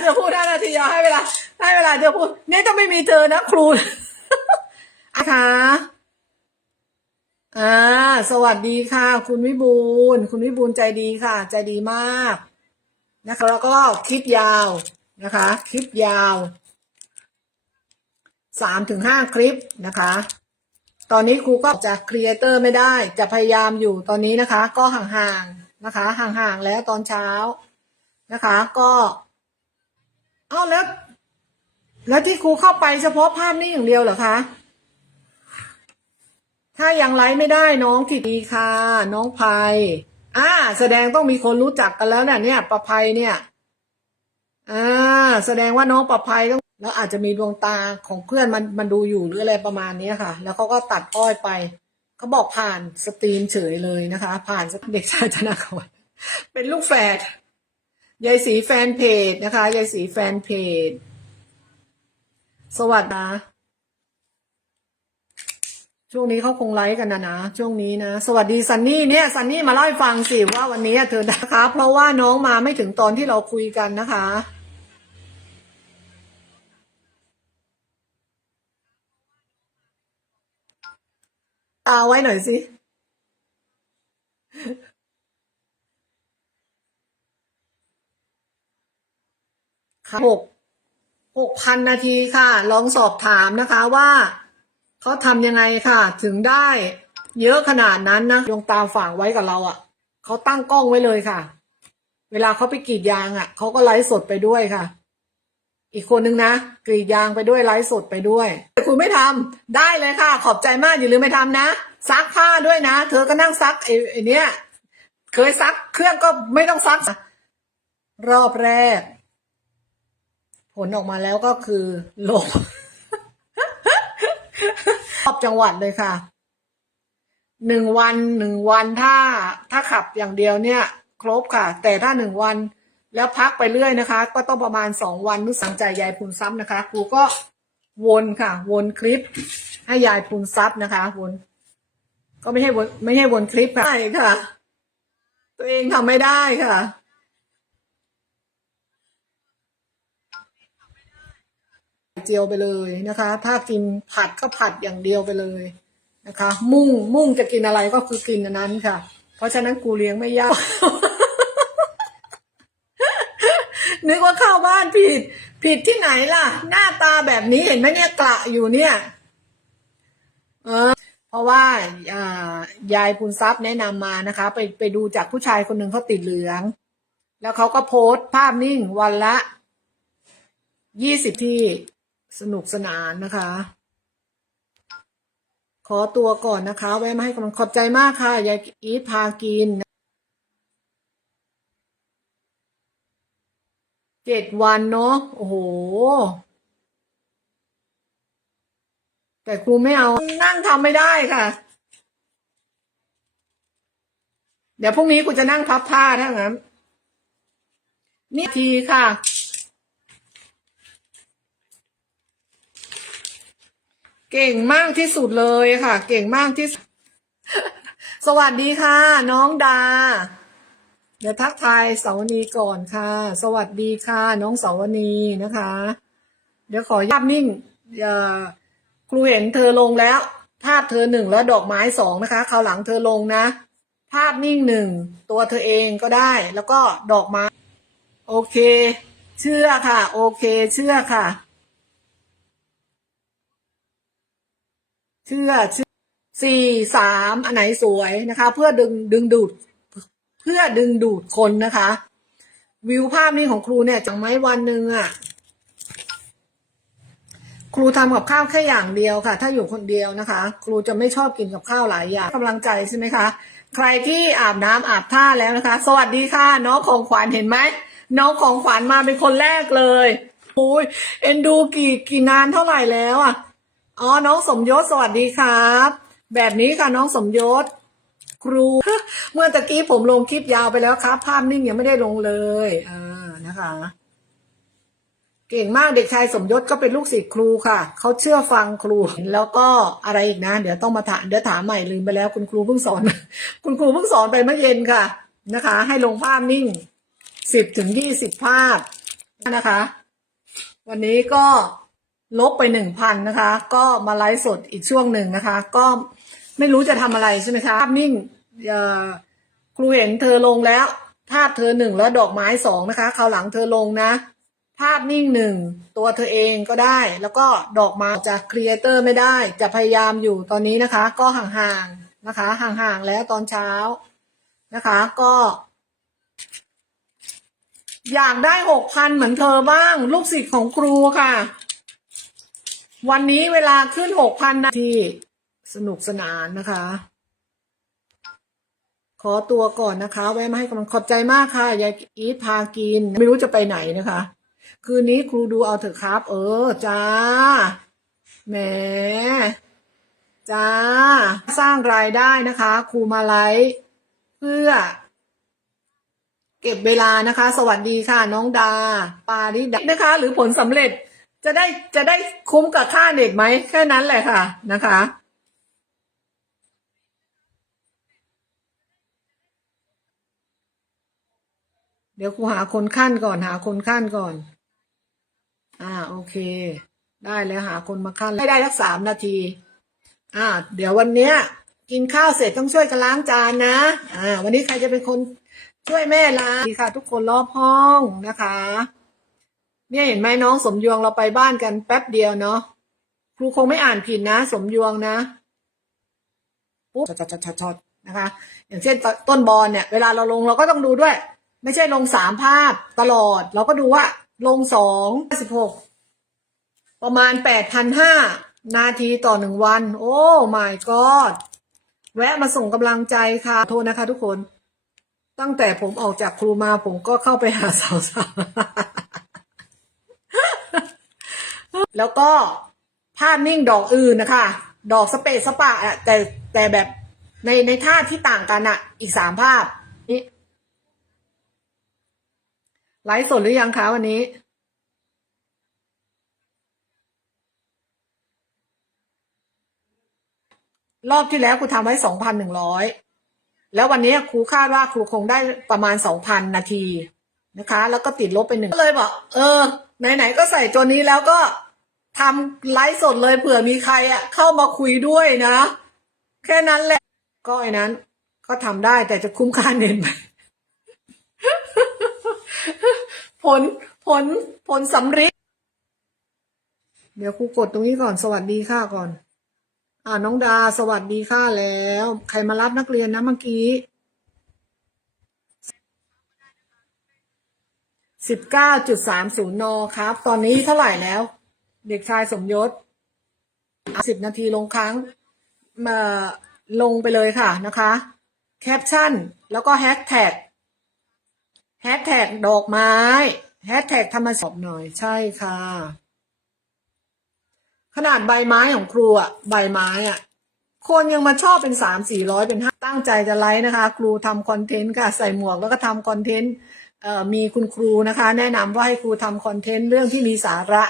เธอพูดห้านาทีเอาให้เวลาให้เวลาเธอพูดนี่ต้องไม่มีเธอนะครูอะคะอ่า สวัสดีค่ะ คุณวิบูลย์คุณวิบูลย์ใจดีค่ะ ใจดีมาก นะคะ แล้วก็คลิปยาวนะคะ คลิปยาวสามถึงห้าคลิปนะคะ ตอนนี้ครูก็จะครีเอเตอร์ไม่ได้ จะพยายามอยู่ตอนนี้นะคะ ก็ห่างๆนะคะ ห่างๆแล้วตอนเช้านะคะ ก็ เอาแล้ว แล้วที่ครูเข้าไปเฉพาะภาพนี้อย่างเดียวเหรอคะ ถ้ายังไลฟ์ไม่ได้น้องทิดีค่ะ น้องภัยอ่า แสดงต้องมีคนรู้จักกันแล้วเนี่ยเนี่ยประภัยเนี่ยอ่าแสดงว่าน้องประภัยต้องแล้วอาจจะมีดวงตาของเพื่อนมันมันดูอยู่หรืออะไรประมาณนี้ค่ะ แล้วเขาก็ตัดอ้อยไปเขาบอกผ่านสตรีมเฉยเลยนะคะ ผ่านเด็กชายธนาครเป็นลูกแฝด ยายสีแฟนเพจนะคะยายสีแฟนเพจ สวัสดีนะช่วงนี้เขาคงไลฟ์กันนะนะช่วงนี้นะ สวัสดีซันนี่เนี่ยซันนี่มาเล่าให้ฟังสิว่าวันนี้เธอนะคะ เพราะว่าน้องมาไม่ถึงตอนที่เราคุยกันนะคะตาไว้หน่อยสิ ค่ะหกหกพันนาทีค่ะ ลองสอบถามนะคะว่าเขาทำยังไงค่ะ ถึงได้เยอะขนาดนั้นนะดวงตาฝากไว้กับเราอะ่ะเขาตั้งกล้องไว้เลยค่ะ เวลาเขาไปกรีดยางอะ่ะเขาก็ไลฟ์สดไปด้วยค่ะ อีกคนนึงนะกรีดยางไปด้วยไลฟ์สดไปด้วยแต่คุณไม่ทำได้เลยค่ะ ขอบใจมากอย่าลืมไปทำนะซักผ้าด้วยนะ เธอก็นั่งซักไอ้ไอ้เนี้ยเคยซักเครื่องก็ไม่ต้องซัก รอบแรก ผลออกมาแล้วก็คือลบรอบจังหวัดเลยค่ะ หนึ่งวันหนึ่งวันถ้าถ้าขับอย่างเดียวเนี่ย ครบค่ะ แต่ถ้าหนึ่งวันแล้วพักไปเรื่อยนะคะ ก็ต้องประมาณสองวันนุสังใจยายพูนซับนะคะ ครูก็วนค่ะ วนคลิป ให้ยายพูนซับนะคะ วน ก็ไม่ให้วนไม่ให้วนคลิปค่ะใช่ค่ะ ตัวเองทำไม่ได้ค่ะ เจียวไปเลยนะคะ ถ้ากินผัดก็ผัดอย่างเดียวไปเลยนะคะ มุ่งมุ่งจะกินอะไรก็คือกินอันนั้นค่ะ เพราะฉะนั้นกูเลี้ยงไม่ยากนึกว่าเข้าบ้านผิด ผิดที่ไหนล่ะ หน้าตาแบบนี้เห็นไหมเนี่ยกระอยู่เนี่ย เออ เพราะว่าอ่ายายพูนทรัพย์แนะนำมานะคะ ไปไปดูจากผู้ชายคนหนึ่งเขาติดเหลือง แล้วเขาก็โพสต์ภาพนิ่งวันละยี่สิบที่ สนุกสนานนะคะ ขอตัวก่อนนะคะ แวะมาให้กำลังขอบใจมากค่ะ ยายอีทพากินเจ็ดวันเนาะโอ้โห แต่ครูไม่เอานั่งทำไม่ได้ค่ะ เดี๋ยวพรุ่งนี้กูจะนั่งพับผ้าถ้างั้นนี่ทีค่ะ เก่งมากที่สุดเลยค่ะ เก่งมากที่สุดสวัสดีค่ะ น้องดา เดี๋ยวทักทายเสาวนีก่อนค่ะ สวัสดีค่ะ น้องเสาวนีนะคะ เดี๋ยวขอภาพนิ่งเอ่อครูเห็นเธอลงแล้ว ภาพเธอหนึ่งแล้วดอกไม้สองนะคะคราวหลังเธอลงนะ ภาพนิ่งหนึ่งตัวเธอเองก็ได้ แล้วก็ดอกไม้ โอเค เชื่อค่ะ โอเค เชื่อค่ะ เชื่อเชื่อสี่สามอันไหนสวยนะคะ เพื่อดึงดึงดูด เพื่อดึงดูดคนนะคะ วิวภาพนี้ของครูเนี่ยจากไม้วันหนึ่งอะ่ะครูทำกับข้าวแค่อย่างเดียวค่ะ ถ้าอยู่คนเดียวนะคะ ครูจะไม่ชอบกินกับข้าวหลายอย่างกำลังใจใช่ไหมคะ ใครที่อาบน้ำอาบท่าแล้วนะคะ สวัสดีค่ะ น้องของขวัญเห็นไหมน้องของขวัญมาเป็นคนแรกเลยโอ้ยเอ็นดูกี่กี่นานเท่าไหร่แล้วอะ อ๋อ น้องสมยศสวัสดีครับ แบบนี้ค่ะน้องสมยศ ครู เมื่อตะกี้ผมลงคลิปยาวไปแล้วครับ ภาพนิ่งยังไม่ได้ลงเลยอ่านะคะ เก่งมากเด็กชายสมยศก็เป็นลูกศิษย์ครูค่ะ เขาเชื่อฟังครู แล้วก็อะไรอีกนะ เดี๋ยวต้องมาถามเดี๋ยวถามใหม่ลืมไปแล้วคุณครูเพิ่งสอน คุณครูเพิ่งสอนไปเมื่อเย็นค่ะ นะคะ ให้ลงภาพนิ่งสิบถึงยี่สิบภาพนะคะ วันนี้ก็ ลบไปหนึ่งพันนะคะ ก็มาไลฟ์สดอีกช่วงหนึ่งนะคะ ก็ไม่รู้จะทำอะไรใช่ไหมคะภาพนิ่งเอ่อครูเห็นเธอลงแล้ว ภาพเธอหนึ่งแล้วดอกไม้สองนะคะคราวหลังเธอลงนะ ภาพนิ่งหนึ่งตัวเธอเองก็ได้ แล้วก็ดอกไม้จากครีเอเตอร์ไม่ได้ จะพยายามอยู่ตอนนี้นะคะ ก็ห่างๆนะคะ ห่างๆแล้วตอนเช้านะคะ ก็ อยากได้หกพันเหมือนเธอบ้าง ลูกศิษย์ของครูค่ะ วันนี้เวลาขึ้นหกพันนาทีสนุกสนานนะคะ ขอตัวก่อนนะคะ แวะมาให้กำลังขอบใจมากค่ะยายอีทพากิน ไม่รู้จะไปไหนนะคะ คืนนี้ครูดูเอาเถอะครับ เออ จ้าแหมจ้า สร้างรายได้นะคะ ครูมาไลฟ์เพื่อ เก็บเวลานะคะ สวัสดีค่ะ น้องดา ปาริดานะคะ หรือผลสำเร็จ จะได้จะได้คุ้มกับค่าเด็กไหมแค่นั้นแหละค่ะนะคะ เดี๋ยวครูหาคนขั้นก่อนหาคนขั้นก่อน อ่าโอเค ได้แล้วหาคนมาขั้นให้ได้สักสามนาที อ่า เดี๋ยววันเนี้ย กินข้าวเสร็จต้องช่วยกันล้างจานนะ อ่า วันนี้ใครจะเป็นคนช่วยแม่ล้างดีค่ะ ทุกคนรอบห้องนะคะ เนี่ยเห็นไหมน้องสมยวงเราไปบ้านกันแป๊บเดียวเนาะครูคงไม่อ่านผิดนะ สมยวงนะปุ๊บชดชดชดชดนะคะ อย่างเช่นตต้นบอลเนี่ย เวลาเราลงเราก็ต้องดูด้วย ไม่ใช่ลงสามภาพตลอด เราก็ดูว่า ลงสองสิบหกประมาณแปดพันห้านาทีต่อหนึ่งวัน โอ้ my god แวะมาส่งกำลังใจค่ะโทษนะคะทุกคน ตั้งแต่ผมออกจากครูมาผมก็เข้าไปหาสาวๆ แล้วก็ภาพนิ่งดอกอื่นนะคะ ดอกสเปซสปะอะแต่แต่แบบในในท่าที่ต่างกันอะอีกสามภาพนี่ไลฟ์สดหรือยังคะวันนี้ รอบที่แล้วครูทำไว้สองพันหนึ่งร้อยแล้ววันนี้ครูคาดว่าครูคงได้ประมาณสองพันนาทีนะคะ แล้วก็ติดลบไปหนึ่งก็เลยบอกเออ ไหนๆก็ใส่ตัวนี้แล้วก็ ทำไลฟ์สดเลยเผื่อมีใครอะเข้ามาคุยด้วยนะ แค่นั้นแหละ ก็ไอ้นั้น ก็ทำได้แต่จะคุ้มค่าเน็นไหมผลผลผลสำริดเดี๋ยวครูกดตรงนี้ก่อนสวัสดีค่ะก่อน อ่าน้องดาสวัสดีค่ะแล้ว ใครมารับนักเรียนนะเมื่อกี้สิบเก้าจุดสามศูนย์นครับ ตอนนี้เท่าไหร่แล้ว เด็กชายสมยศสิบนาทีลงครั้งมาลงไปเลยค่ะนะคะ แคปชั่น แล้วก็แฮชแท็กแฮชแท็กดอกไม้แฮชแท็กธรรมศาสตร์หน่อยใช่ค่ะ ขนาดใบไม้ของครูอะใบไม้อะคนยังมาชอบเป็นสามสี่ร้อยเป็นห้าตั้งใจจะไลฟ์นะคะ ครูทำคอนเทนต์ค่ะใส่หมวกแล้วก็ทำคอนเทนต์มีคุณครูนะคะ แนะนำว่าให้ครูทำคอนเทนต์เรื่องที่มีสาระ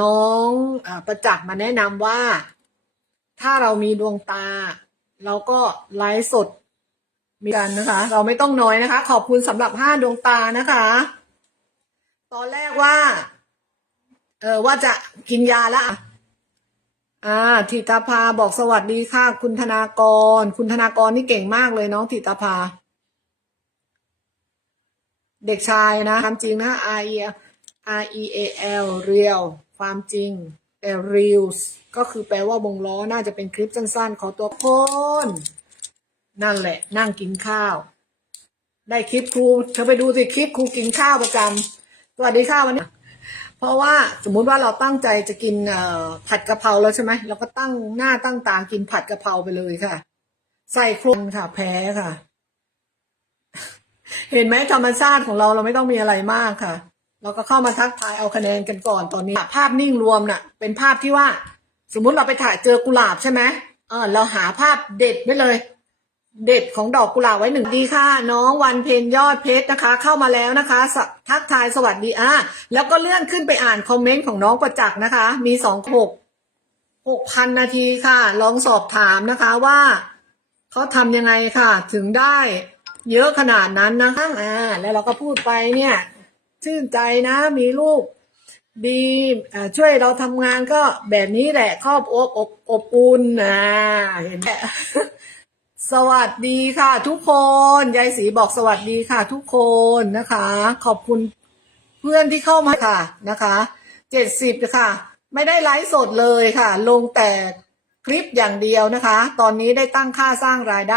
น้องอประจักษ์มาแนะนำว่า ถ้าเรามีดวงตา เราก็ไลฟ์สดมีกันนะคะ เราไม่ต้องน้อยนะคะ ขอบคุณสำหรับห้าดวงตานะคะ ตอนแรกว่า เออว่าจะกินยาแล้วอะอ่าธิตาภาบอกสวัสดีค่ะ คุณธนากร คุณธนากรนี่เก่งมากเลยน้องธิตาภา เด็กชายนะความจริงนะ R E R E A L real ความจริงแต่ reels ก็คือแปลว่าวงล้อน่าจะเป็นคลิปสั้นๆ ขอตัวคนนั่นแหละ นั่งกินข้าว ได้คลิปครูเธอไปดูสิคลิปครูกินข้าวประจำสวัสดีค่ะวันนี้ เพราะว่าสมมุติว่าเราตั้งใจจะกินผัดกะเพราแล้วใช่ไหมเราก็ตั้งหน้าตั้งตากินผัดกะเพราไปเลยค่ะ ใส่ครุนค่ะ แพ้ค่ะ เห็นไหมธรรมชาติของเราเราไม่ต้องมีอะไรมากค่ะ เราก็เข้ามาทักทายเอาคะแนนกันก่อนตอนนี้ ภาพนิ่งรวมน่ะ เป็นภาพที่ว่า สมมุติเราไปถ่ายเจอกุหลาบใช่ไหมเออเราหาภาพเด็ดไว้เลย เด็ดของดอกกุหลาบไว้หนึ่งดีค่ะ น้องวันเพ็ญยอดเพชรนะคะ เข้ามาแล้วนะคะสทักทายสวัสดีอะแล้วก็เลื่อนขึ้นไปอ่านคอมเมนต์ของน้องประจักษ์นะคะ มีสองหกหกพันนาทีค่ะ ลองสอบถามนะคะว่าเขาทำยังไงค่ะ ถึงได้เยอะขนาดนั้นนะคะอ่าแล้วเราก็พูดไปเนี่ย ชื่นใจนะ มีลูกดีช่วยเราทำงานก็แบบนี้แหละ ครอบอบอบอบอุ่นนะเห็นไหมสวัสดีค่ะ ทุกคน ยายศรีบอกสวัสดีค่ะ ทุกคนนะคะ ขอบคุณเพื่อนที่เข้ามาค่ะนะคะเจ็ดสิบค่ะ ไม่ได้ไลฟ์สดเลยค่ะ ลงแต่คลิปอย่างเดียวนะคะ ตอนนี้ได้ตั้งค่าสร้างรายได้